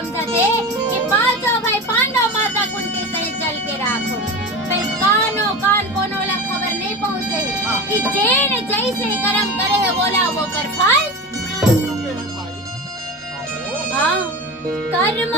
समझत है कि पांचों भाई पांडव माता कुंती सहित चल के राखो। फिर कान कोनो ला खबर नहीं पहुंचे कि जेन जैसे कर्म करे है बोला वो कर फल। हाँ कर्म